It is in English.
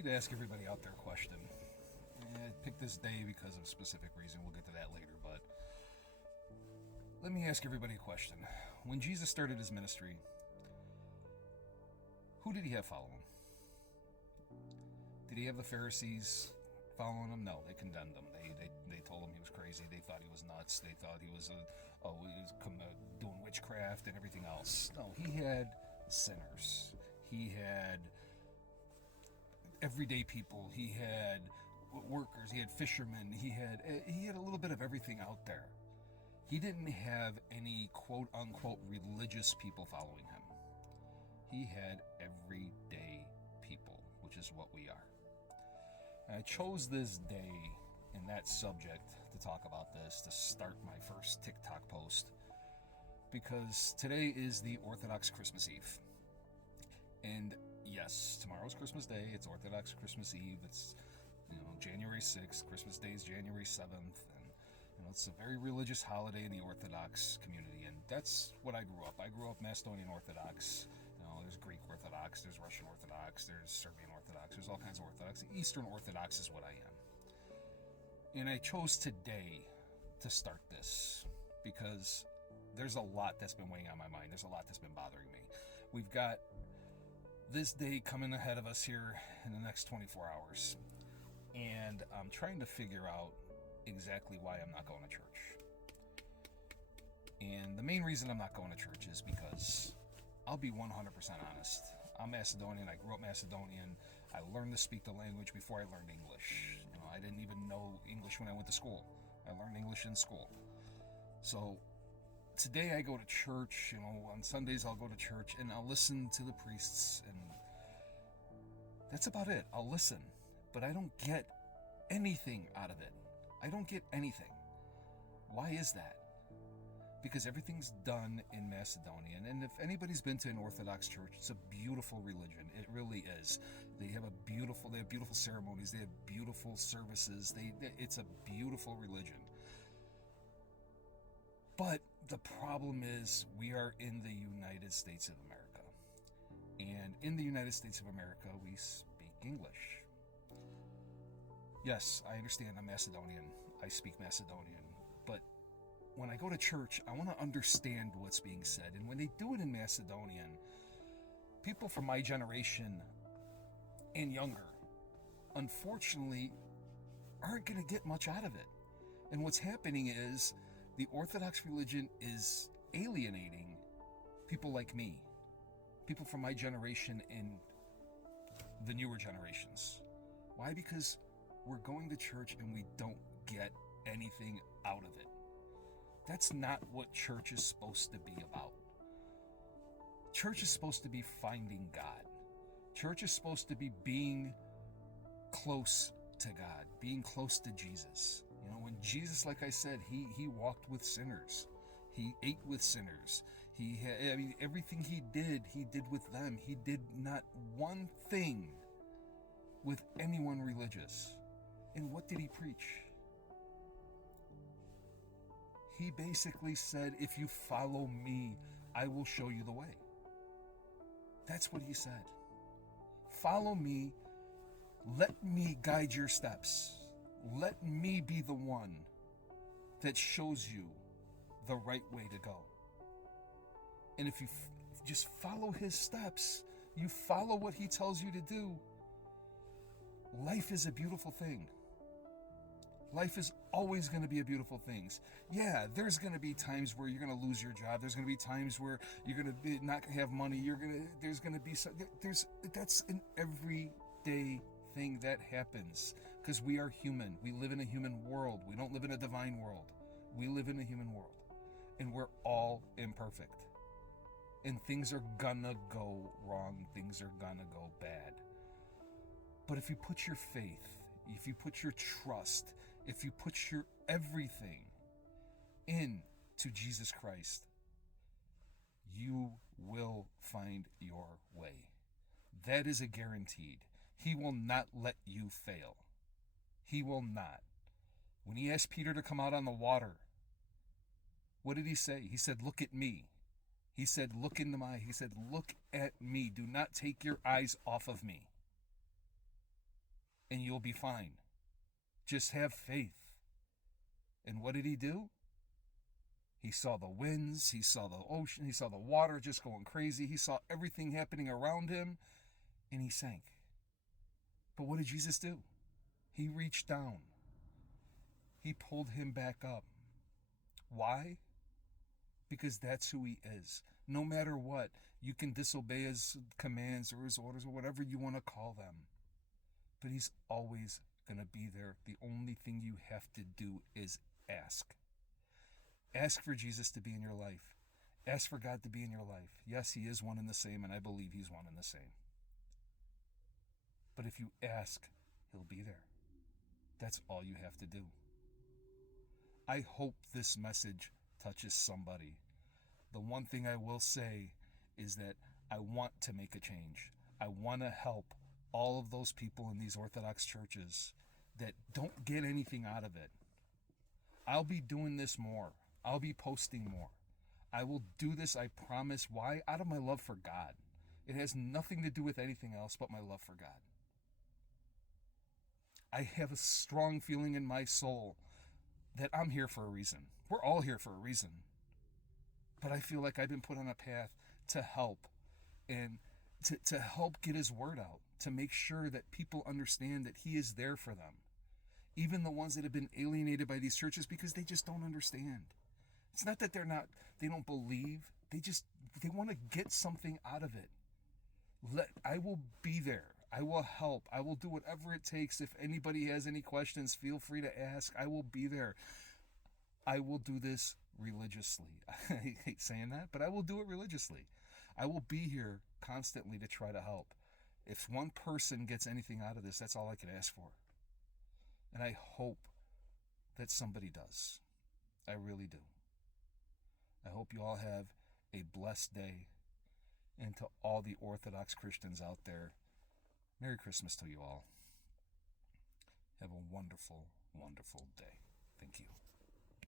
need to ask everybody out there a question. I picked this day because of a specific reason. We'll get to that later, but let me ask everybody a question. When Jesus started his ministry, who did he have follow him? Did he have the Pharisees following him? No, they condemned him. They told him he was crazy. They thought he was nuts. They thought he was doing witchcraft and everything else. No, he had sinners. He had everyday people. He had workers. He had fishermen. He had a little bit of everything out there. He didn't have any quote unquote religious people following him. He had everyday people, which is what we are. And I chose this day and that subject to talk about this, to start my first TikTok post, because today is the Orthodox Christmas Eve. And yes, tomorrow's Christmas Day. It's Orthodox Christmas Eve. It's January 6th. Christmas Day is January 7th. And it's a very religious holiday in the Orthodox community. And that's what I grew up. I grew up Macedonian Orthodox. There's Greek Orthodox, there's Russian Orthodox, there's Serbian Orthodox, there's all kinds of Orthodox. Eastern Orthodox is what I am. And I chose today to start this because there's a lot that's been weighing on my mind. There's a lot that's been bothering me. We've got this day coming ahead of us here in the next 24 hours. And I'm trying to figure out exactly why I'm not going to church. And the main reason I'm not going to church is because I'll be 100% honest. I'm Macedonian. I grew up Macedonian. I learned to speak the language before I learned English. I didn't even know English when I went to school. I learned English in school. So today I go to church. On Sundays I'll go to church and I'll listen to the priests, and that's about it. I'll listen, but I don't get anything out of it. I don't get anything. Why is that? Because everything's done in Macedonian. And if anybody's been to an Orthodox church, it's a beautiful religion. It really is. They have beautiful ceremonies. They have beautiful services. It's a beautiful religion. But the problem is we are in the United States of America. And in the United States of America, we speak English. Yes, I understand I'm Macedonian. I speak Macedonian. But when I go to church, I want to understand what's being said. And when they do it in Macedonian, people from my generation and younger, unfortunately, aren't going to get much out of it. And what's happening is the Orthodox religion is alienating people like me, people from my generation and the newer generations. Why? Because we're going to church and we don't get anything out of it. That's not what church is supposed to be about. Church is supposed to be finding God. Church is supposed to be being close to God, being close to Jesus. When Jesus, like I said, he walked with sinners. He ate with sinners. Everything he did with them. He did not one thing with anyone religious. And what did he preach? He basically said, if you follow me, I will show you the way. That's what he said. Follow me. Let me guide your steps. Let me be the one that shows you the right way to go. And if you just follow his steps, you follow what he tells you to do, life is a beautiful thing. Life is always going to be a beautiful thing. Yeah, there's going to be times where you're going to lose your job. There's going to be times where you're going to not have money. There's going to be that's an everyday thing that happens because we are human. We live in a human world. We don't live in a divine world. We live in a human world, and we're all imperfect. And things are gonna go wrong. Things are gonna go bad. But if you put your faith, if you put your trust, if you put your everything into Jesus Christ, you will find your way. That is a guaranteed. He will not let you fail. He will not. When he asked Peter to come out on the water, what did he say? He said, look at me. He said, look into my, he said, look at me. Do not take your eyes off of me. and you'll be fine. Just have faith. And what did he do? He saw the winds, he saw the ocean, he saw the water just going crazy, he saw everything happening around him, and he sank. But what did Jesus do? He reached down. He pulled him back up. Why? Because that's who he is. No matter what, you can disobey his commands or his orders or whatever you want to call them. But he's always going to be there. The only thing you have to do is ask. Ask for Jesus to be in your life. Ask for God to be in your life. Yes, he is one and the same, and I believe he's one and the same. But if you ask, he'll be there. That's all you have to do. I hope this message touches somebody. The one thing I will say is that I want to make a change. I want to help all of those people in these Orthodox churches that don't get anything out of it. I'll be doing this more. I'll be posting more. I will do this, I promise. Why? Out of my love for God. It has nothing to do with anything else but my love for God. I have a strong feeling in my soul that I'm here for a reason. We're all here for a reason. But I feel like I've been put on a path to help and to help get his word out, to make sure that people understand that he is there for them. Even the ones that have been alienated by these churches because they just don't understand. It's not that they don't believe, they want to get something out of it. I will be there. I will help. I will do whatever it takes. If anybody has any questions, feel free to ask. I will be there. I will do this religiously. I hate saying that, but I will do it religiously. I will be here constantly to try to help. If one person gets anything out of this, that's all I can ask for. And I hope that somebody does. I really do. I hope you all have a blessed day. And to all the Orthodox Christians out there, Merry Christmas to you all. Have a wonderful, wonderful day. Thank you.